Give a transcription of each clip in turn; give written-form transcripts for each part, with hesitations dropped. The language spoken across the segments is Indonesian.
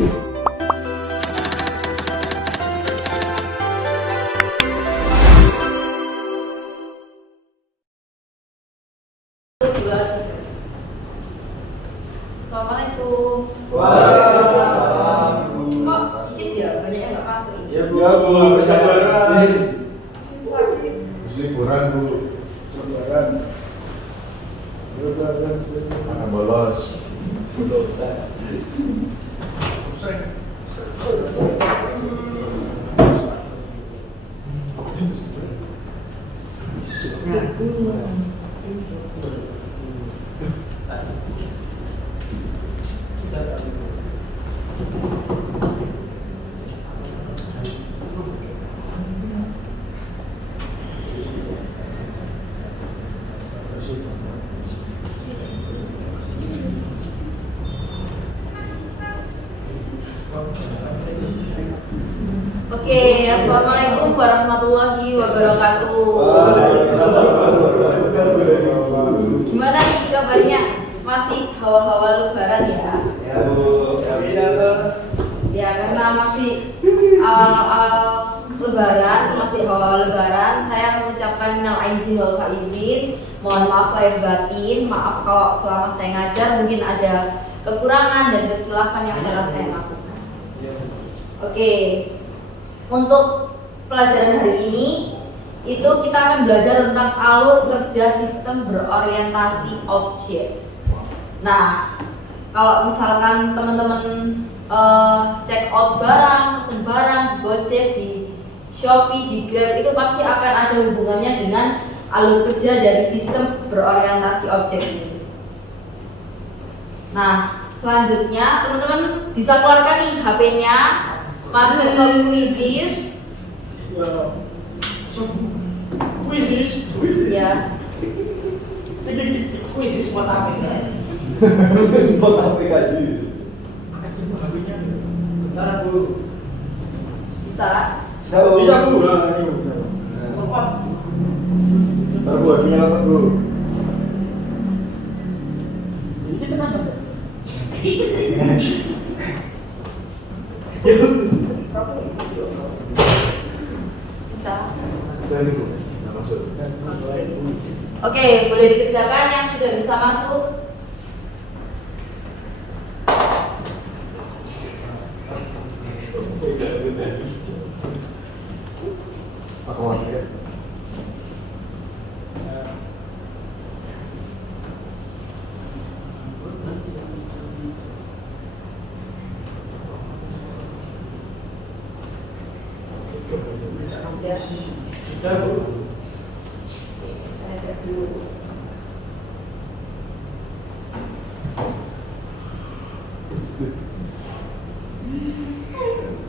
Assalamualaikum. Waalaikumsalam. Kok dikit ya? Banyak yang nggak masuk ini. Ya Bu, bersabaran. Liburan Bu, Sabaran. Lebaran mana bolos. belum saya. Oke, assalamualaikum warahmatullahi wabarakatuh. Gimana nih kabarnya? Masih hawa-hawa lebaran ya? Ya Bu, kami datang. Ya karena masih awal-awal lebaran, masih hawa lebaran, saya mengucapkan minal aizin wal faizin. Mohon maaf lahir batin, maaf kalau selama saya ngajar mungkin ada kekurangan dan kekhilafan yang pernah saya lakukan. Oke, untuk pelajaran hari ini itu kita akan belajar tentang alur kerja sistem berorientasi objek. Nah, kalau misalkan teman-teman check out barang, pesen barang, Gojek, di Shopee, di Grab, itu pasti akan ada hubungannya dengan alur kerja dari sistem berorientasi objek ini. Nah, selanjutnya teman-teman bisa keluarkan nih HP-nya, masuk ke quizzes. Ya. Kuisis buat apa? Buat apa gaji? Bentar Bu. Bisa. Bisa Bu. Ntar Bu, hasilnya lapar Bu. Ini kenapa? Bisa. Jadi Bu, nggak masuk. Oke, boleh dikerjakan yang sudah bisa masuk. Aku masuk ya. Ya. Sudah Bu. Saya cek dulu.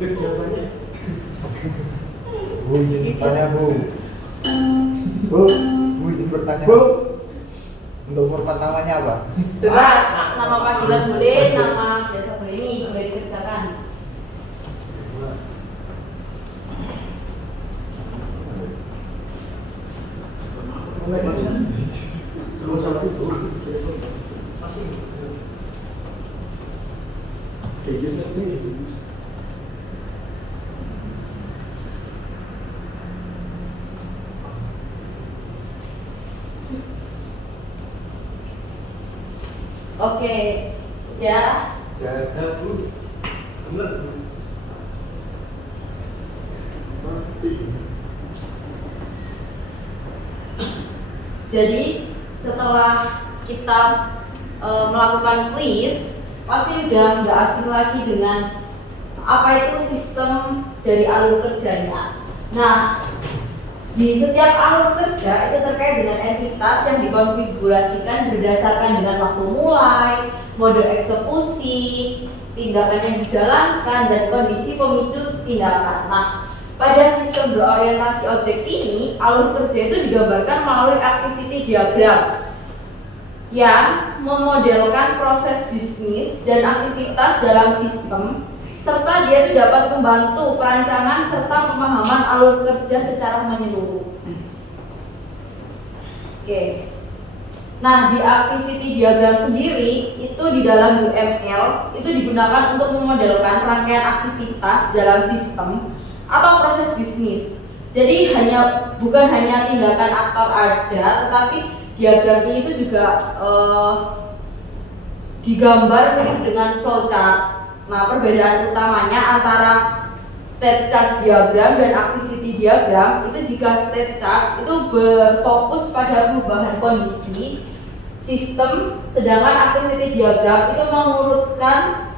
Jawabannya. Bu, izin bertanya Bu. Bu, Bu izin bertanya. Bu. Untuk format namanya apa? Bebas, nama panggilan boleh, nama biasa boleh, ini boleh dikerjakan. Kalau salah itu masih kayak gitu. Oke, ya. Ya, Bu. Bener. Jadi setelah kita melakukan quiz, pasti udah nggak asing lagi dengan apa itu sistem dari alur kerjanya. Nah, di setiap alur kerja itu terkait dengan entitas yang dikonfigurasikan berdasarkan dengan waktu mulai, mode eksekusi, tindakan yang dijalankan, dan kondisi pemicu tindakan. Nah, pada sistem berorientasi objek ini, alur kerja itu digambarkan melalui activity diagram yang memodelkan proses bisnis dan aktivitas dalam sistem, serta dia itu dapat membantu perancangan serta pemahaman alur kerja secara menyeluruh. Oke. Nah, di activity diagram sendiri itu di dalam UML itu digunakan untuk memodelkan rangkaian aktivitas dalam sistem atau proses bisnis. Jadi bukan hanya tindakan aktor aja, tetapi diagram ini itu juga digambar mirip dengan flowchart. Nah, perbedaan utamanya antara state chart diagram dan activity diagram itu jika state chart itu berfokus pada perubahan kondisi sistem, sedangkan activity diagram itu mengurutkan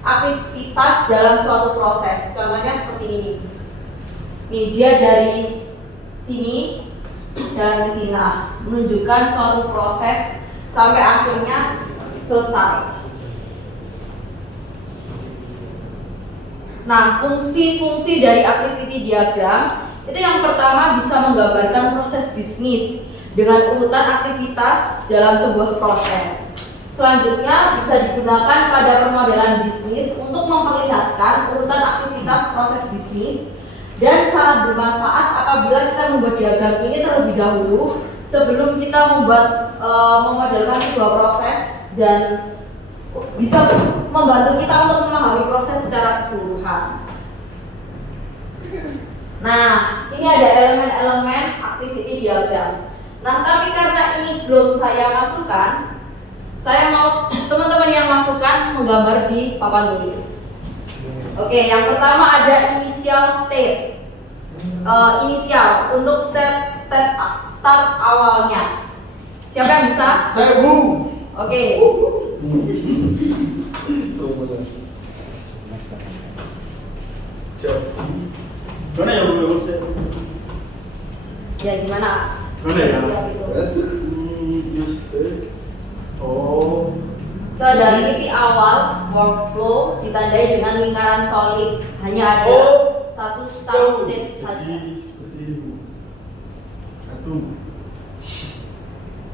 aktivitas dalam suatu proses. Contohnya seperti ini. Nih, dia dari sini jalan ke sini, menunjukkan suatu proses sampai akhirnya selesai. Nah, fungsi-fungsi dari activity diagram itu yang pertama bisa menggambarkan proses bisnis dengan urutan aktivitas dalam sebuah proses. Selanjutnya bisa digunakan pada permodelan bisnis untuk memperlihatkan urutan aktivitas proses bisnis dan sangat bermanfaat apabila kita membuat diagram ini terlebih dahulu sebelum kita memodelkan sebuah proses dan bisa membantu kita untuk memahami proses secara keseluruhan. Nah, ini ada elemen-elemen activity diagram. Nah, tapi karena ini belum saya masukkan, saya mau teman-teman yang masukkan menggambar di papan tulis. Oke, yang pertama ada initial state. Inisial untuk start awalnya. Siapa yang bisa? Saya Bu. Oke. Mana ya Bu? Ya gimana? Mana ya? Siap itu. Oh. Itu ada titik awal workflow ditandai dengan lingkaran solid. Hanya ada satu start state saja. Seperti ini. Satu.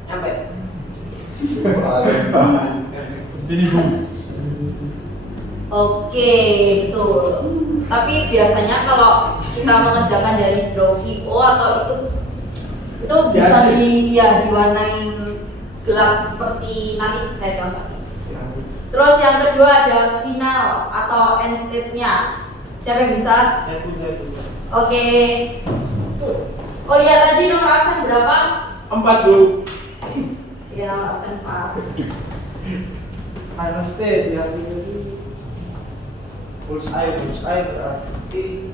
Sampai. Ini Bu. Oke, betul. Tapi biasanya kalau kita mengerjakan dari draw IO atau itu bisa diwarnain gelap seperti nanti saya contohin. Terus yang kedua ada final atau end state-nya. Siapa yang bisa? Oke. Oh iya, tadi nomor absen berapa? 4 Bu. Iya, nomor absen 4. Final state yang ini bullseye berarti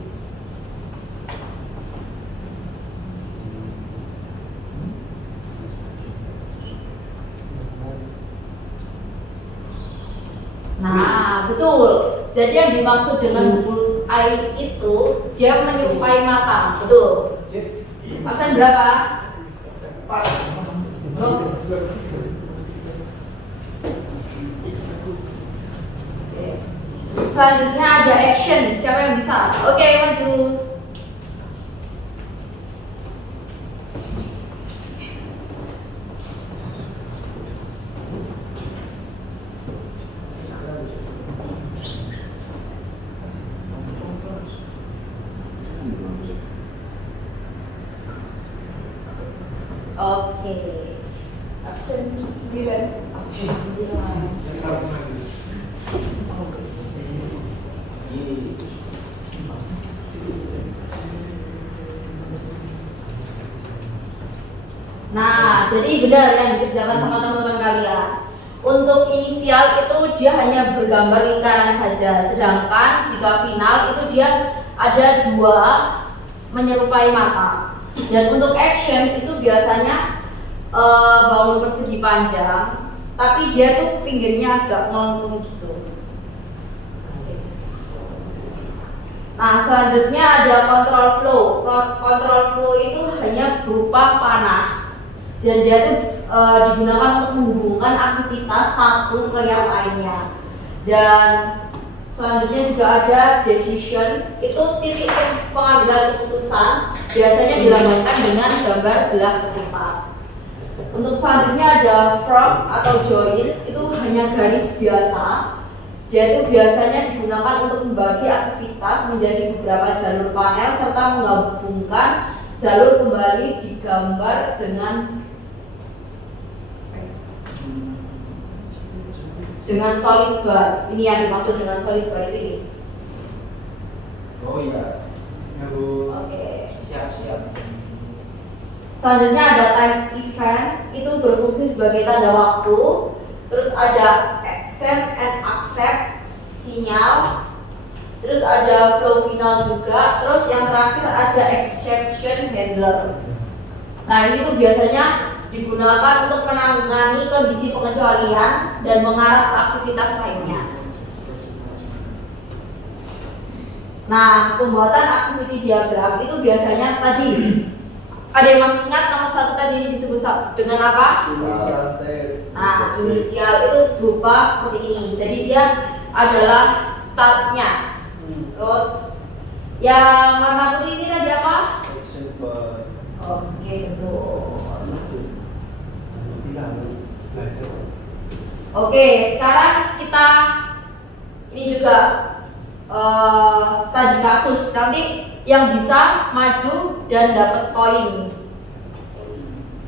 Nah, betul. Jadi yang dimaksud dengan bullseye itu dia menyerupai mata, betul. Absen berapa? 4. Oh. Selanjutnya ada action. Siapa yang bisa? Oke, maju. Oke. Absen 9. Absen 9. Nah, jadi benar yang dikerjakan sama teman-teman kalian. Untuk inisial itu dia hanya bergambar lingkaran saja, sedangkan jika final itu dia ada dua menyerupai mata. Dan untuk action itu biasanya bangun persegi panjang, tapi dia tuh pinggirnya agak melengkung gitu. Nah, selanjutnya ada control flow. Control flow itu hanya berupa panah. Dan dia itu digunakan untuk menghubungkan aktivitas satu ke yang lainnya. Dan selanjutnya juga ada decision, itu titik pengambilan keputusan, biasanya dilambangkan dengan gambar belah ketupat. Untuk selanjutnya ada from atau join, itu hanya garis biasa. Dia itu biasanya digunakan untuk membagi aktivitas menjadi beberapa jalur panel serta menggabungkan jalur kembali digambar dengan dengan solid bar. Ini yang dimaksud dengan solid bar itu ini. Oh iya. Ya Bu. Oke. Siap. Selanjutnya ada time event, itu berfungsi sebagai tanda waktu. Terus ada accept and accept sinyal. Terus ada flow final juga. Terus yang terakhir ada exception handler. Nah ini tuh biasanya digunakan untuk menangani kondisi pengecualian dan mengarah ke aktivitas lainnya. Nah, pembuatan activity diagram itu biasanya tadi ada yang masih ingat nomor 1 tadi ini disebut dengan apa? Initial state. Nah, inisial itu berupa seperti ini. Jadi dia adalah startnya. Terus yang warna putih ini tadi apa? Action bar. Oke, betul. Oke, sekarang kita ini juga studi kasus nanti yang bisa maju dan dapat koin.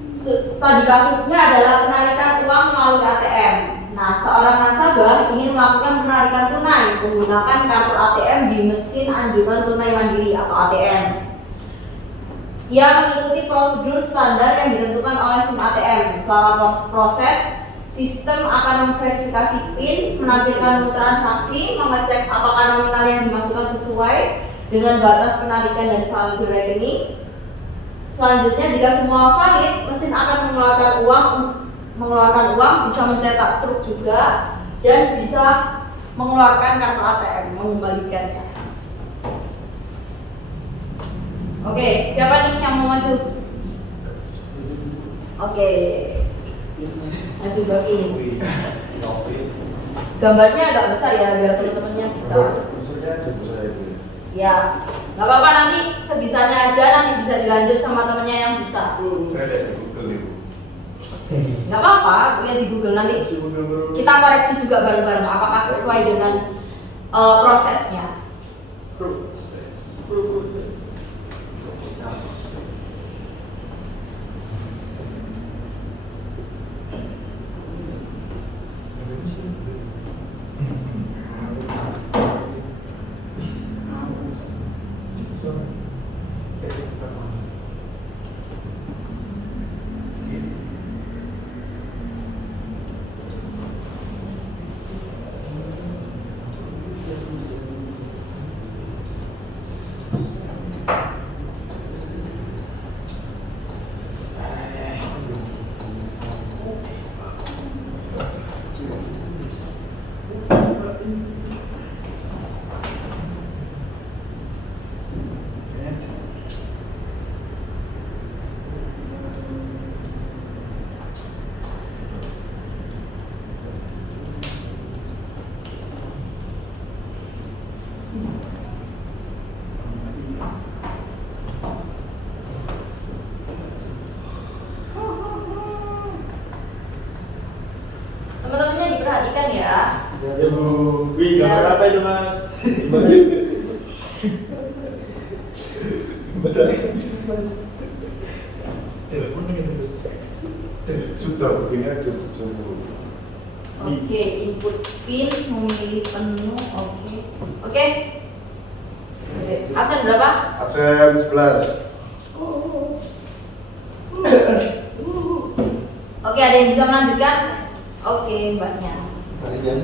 Studi kasusnya adalah penarikan uang melalui ATM. Nah, seorang nasabah ingin melakukan penarikan tunai menggunakan kartu ATM di mesin anjungan tunai mandiri atau ATM. Ia mengikuti prosedur standar yang ditentukan oleh SIM ATM. Selama proses, sistem akan memverifikasi PIN, menampilkan transaksi, mengecek apakah nominal yang dimasukkan sesuai dengan batas penarikan dan saldo rekening. Selanjutnya, jika semua valid, mesin akan mengeluarkan uang, bisa mencetak struk juga, dan bisa mengeluarkan kartu ATM, mengembalikannya. Oke, siapa nih yang mau maju? Oke, maju Bakin. Gambarnya agak besar ya, biar teman-temannya bisa. Ya, nggak apa-apa, nanti sebisanya aja, nanti bisa dilanjut sama temennya yang bisa. Saya lihat di Google nih, Bu. Nggak apa-apa, lihat di Google, nanti kita koreksi juga bareng-bareng apakah sesuai dengan prosesnya. Proses. Teman-temannya diperhatikan ya. Ya Bu. Wih, gambar apa itu Mas? Sudah begini aja semua. Oke, input pin, memilih penuh, oke. Oke. Absen berapa? Absen 11. Oke, ada yang bisa melanjutkan? Oke, mbaknya. Banyak.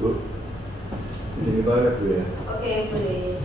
Bu, ini balik Bu ya. Oke, boleh.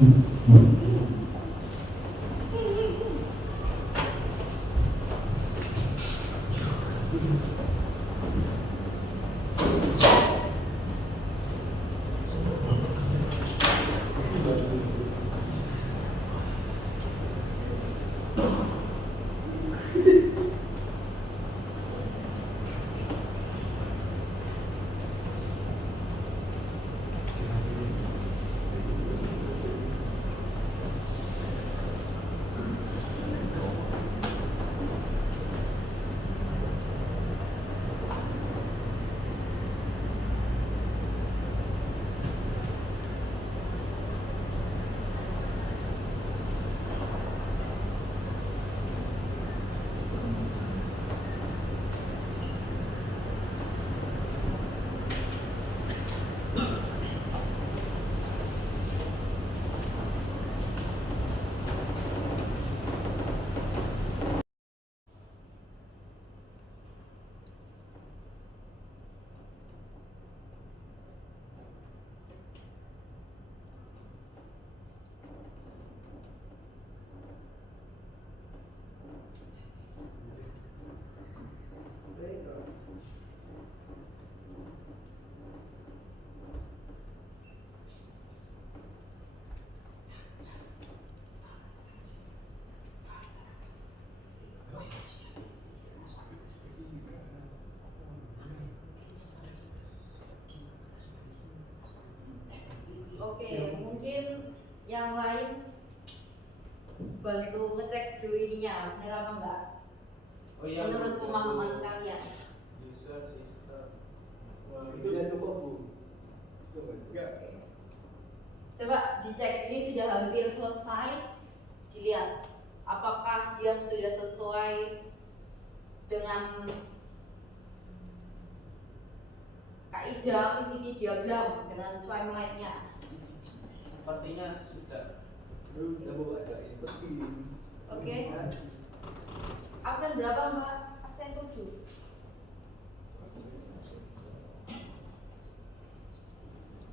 Oke, mungkin yang lain bantu ngecek dulu ininya, benar apa enggak? Oh iya. Menurut pemahaman kalian. User system. Wah, itu udah cukup Bu. Cukup enggak? Oke. Coba dicek, ini sudah hampir selesai. Dilihat apakah dia sudah sesuai dengan kaidah activity diagram dengan swimline-nya. Sepertinya sudah. Udah Bu, ada input ini. Oke. Absen berapa Mbak? Absen 7.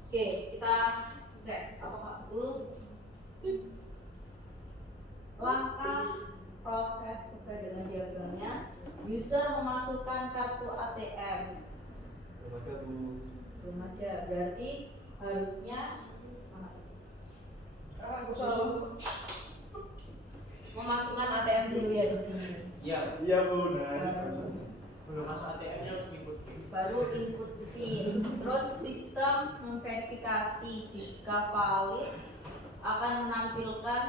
Oke, kita cek apakah betul langkah proses sesuai dengan diagramnya. User memasukkan kartu ATM. Belum ada Bu. Belum ada, berarti harusnya mana sih? Memasukkan ATM dulu ya di sini. Iya. Iya Bu. Baru- Belum masuk ATM-nya harus input PIN. Baru input PIN. Terus sistem memverifikasi jika valid akan menampilkan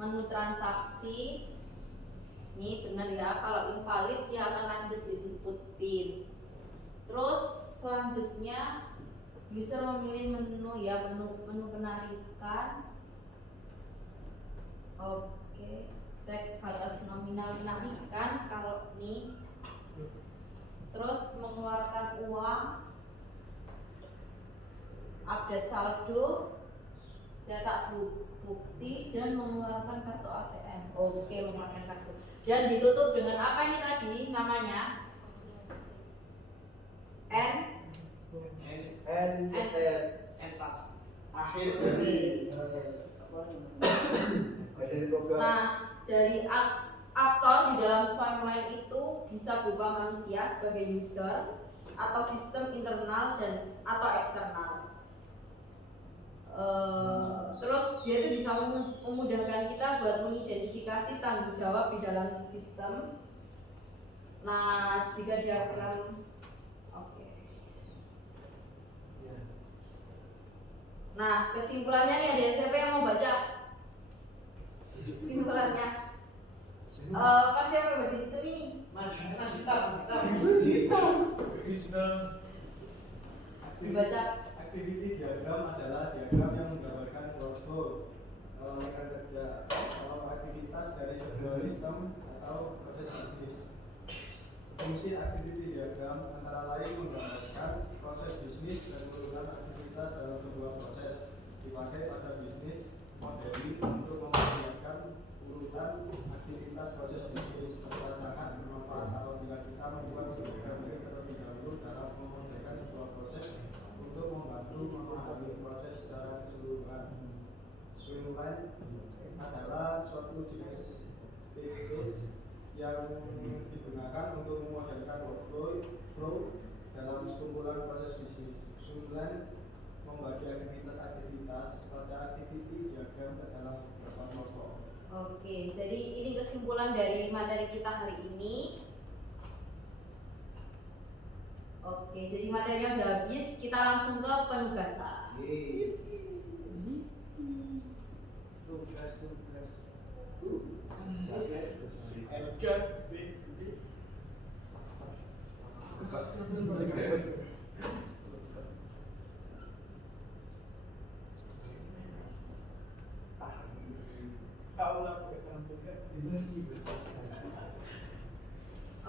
menu transaksi. Ini benar ya, kalau invalid dia akan lanjut input PIN. Terus selanjutnya user memilih menu ya, menu penarikan. Oke, cek batas nominal penarikan kalau ini. Terus mengeluarkan uang, update saldo, cetak bukti dan mengeluarkan kartu ATM. Oke, mengeluarkan kartu. Dan ditutup dengan apa ini tadi namanya? entas akhir dari program. Nah, dari aktor di dalam suatu line itu bisa berupa manusia sebagai user atau sistem internal dan atau eksternal. Terus dia itu bisa memudahkan kita buat mengidentifikasi tanggung jawab di dalam sistem. Nah, jika diagram, oke. Nah, kesimpulannya nih ada siapa yang mau baca? Kesimpulannya, pasti apa yang baca itu ini? Dibaca. Activity diagram adalah diagram yang menggambarkan workflow rekan kerja atau aktivitas dari sebuah sistem atau proses bisnis. Fungsi activity diagram antara lain menggambarkan proses bisnis dan urutan aktivitas dalam sebuah proses, dipakai pada bisnis modeling untuk memperlihatkan urutan aktivitas proses bisnis. Sangat bermanfaat apabila kita membuat diagram ini terlebih dahulu dalam memperlihatkan sebuah proses untuk membantu memahami proses secara keseluruhan. Swing line adalah suatu jenis page yang digunakan untuk memodelkan workflow dalam sekumpulan proses bisnis. Swing line membagi aktivitas pada activity diagram ke dalam beberapa kelompok. Oke, jadi ini kesimpulan dari materi kita hari ini. Oke, jadi materinya udah habis, kita langsung ke penugasan.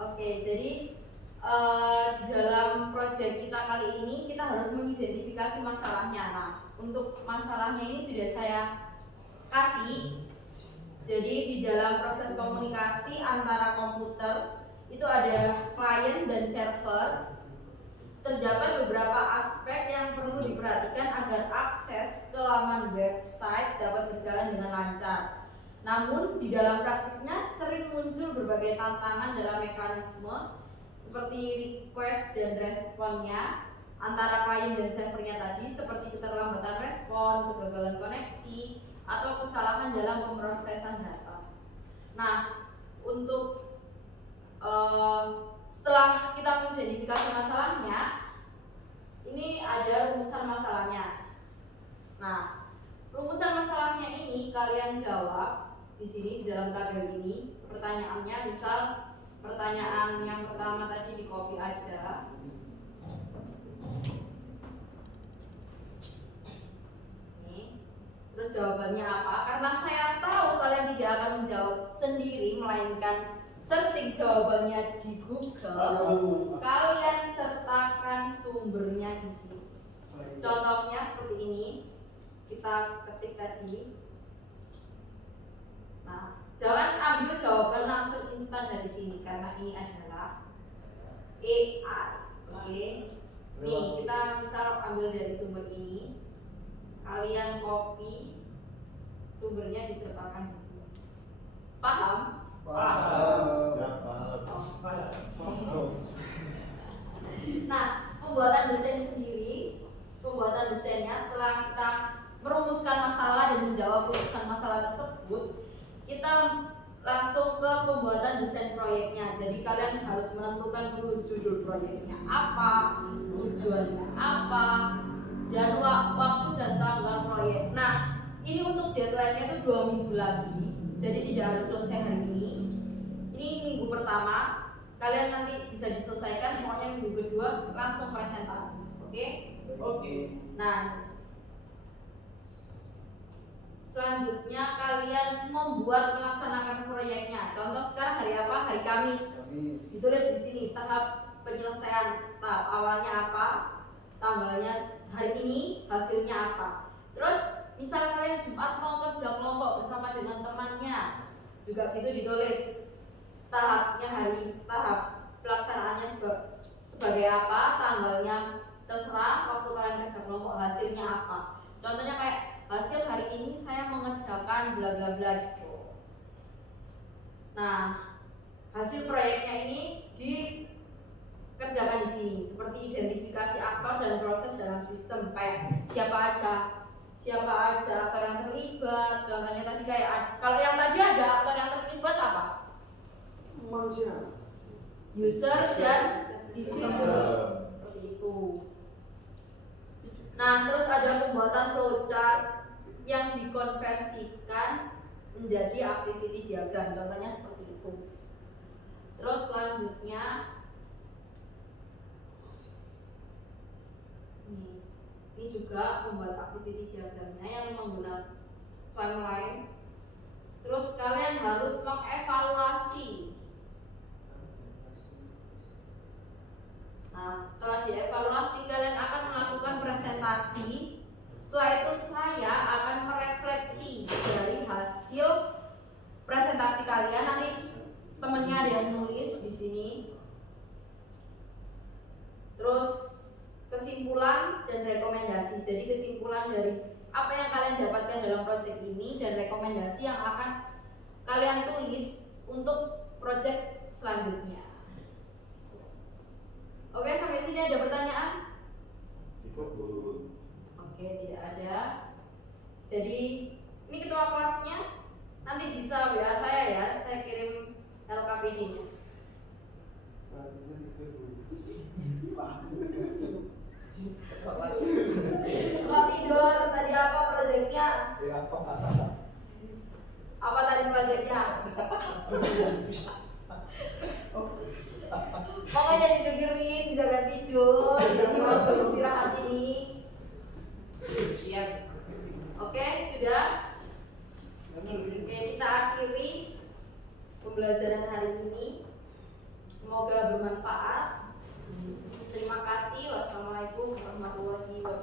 Oke, jadi dalam proyek kita kali ini kita harus mengidentifikasi masalahnya. Nah, untuk masalahnya ini sudah saya kasih. Jadi di dalam proses komunikasi antara komputer itu ada klien dan server. Terdapat beberapa aspek yang perlu diperhatikan agar akses ke laman website dapat berjalan dengan lancar. Namun di dalam praktiknya sering muncul berbagai tantangan dalam mekanisme seperti request dan responnya antara klien dan servernya tadi, seperti keterlambatan respon, kegagalan koneksi, atau kesalahan dalam pemrosesan data. Nah, untuk setelah kita mengidentifikasi masalahnya, ini ada rumusan masalahnya. Nah, rumusan masalahnya ini kalian jawab di sini di dalam tabel ini. Pertanyaannya misal pertanyaan yang pertama tadi di copy aja. Nih. Terus jawabannya apa? Karena saya tahu kalian tidak akan menjawab sendiri, melainkan searching jawabannya di Google. Kalian sertakan sumbernya di sini. Contohnya seperti ini. Kita ketik tadi. Nah, jangan ambil jawaban langsung instan dari sini karena ini adalah AI. Oke. Nih, kita misal ambil dari sumber ini. Kalian copy, sumbernya disertakan di sini. Paham? Nah, pembuatan desain sendiri, pembuatan desainnya setelah kita merumuskan masalah dan menjawab rumusan masalah tersebut, kita langsung ke pembuatan desain proyeknya. Jadi kalian harus menentukan dulu judul proyeknya apa, tujuannya apa, dan waktu dan tanggal proyek. Nah, ini untuk deadline-nya itu 2 minggu lagi. Jadi tidak harus selesai hari ini. Ini minggu pertama, kalian nanti bisa diselesaikan. Pokoknya minggu kedua langsung presentasi. Oke? Oke. Nah, selanjutnya kalian membuat melaksanakan proyeknya. Contoh sekarang hari apa? Hari Kamis. Ditulis di sini tahap penyelesaian. Tahap awalnya apa? Tanggalnya hari ini, hasilnya apa? Terus Misal kalian Jumat mau kerja kelompok bersama dengan temannya, juga gitu ditulis tahap pelaksanaannya sebagai apa, tanggalnya terserah, waktu kalian kerja kelompok, hasilnya apa. Contohnya kayak hasil hari ini saya mengerjakan bla bla bla gitu. Nah, hasil proyeknya ini dikerjakan di sini, seperti identifikasi aktor dan proses dalam sistem, kayak siapa aja aktor yang terlibat. Contohnya tadi kayak kalau yang tadi ada aktor yang terlibat apa? Manusia. User dan sistem, seperti itu. Nah, terus ada pembuatan flowchart yang dikonversikan menjadi activity diagram. Contohnya seperti itu. Terus selanjutnya ini juga membuat activity diagramnya yang menggunakan timeline. Terus kalian harus mengevaluasi. Nah, setelah dievaluasi kalian akan melakukan presentasi. Setelah itu saya akan merefleksi dari hasil presentasi kalian. Nanti temennya ada yang nulis di sini. Terus kesimpulan dan rekomendasi. Jadi kesimpulan dari apa yang kalian dapatkan dalam proyek ini dan rekomendasi yang akan kalian tulis untuk proyek selanjutnya. Oke, sampai sini ada pertanyaan? Oke, tidak ada. Jadi ini ketua kelasnya, nanti bisa WA saya ya, saya kirim LKPD-nya. Kalau tidur, tadi apa proyeknya? Apa tadi proyeknya? Makanya didengerin, jangan tidur, jangan beristirahat ini. Oke, sudah? Oke, kita akhiri pembelajaran hari ini. Semoga bermanfaat. Terima kasih. Wassalamualaikum warahmatullahi wabarakatuh.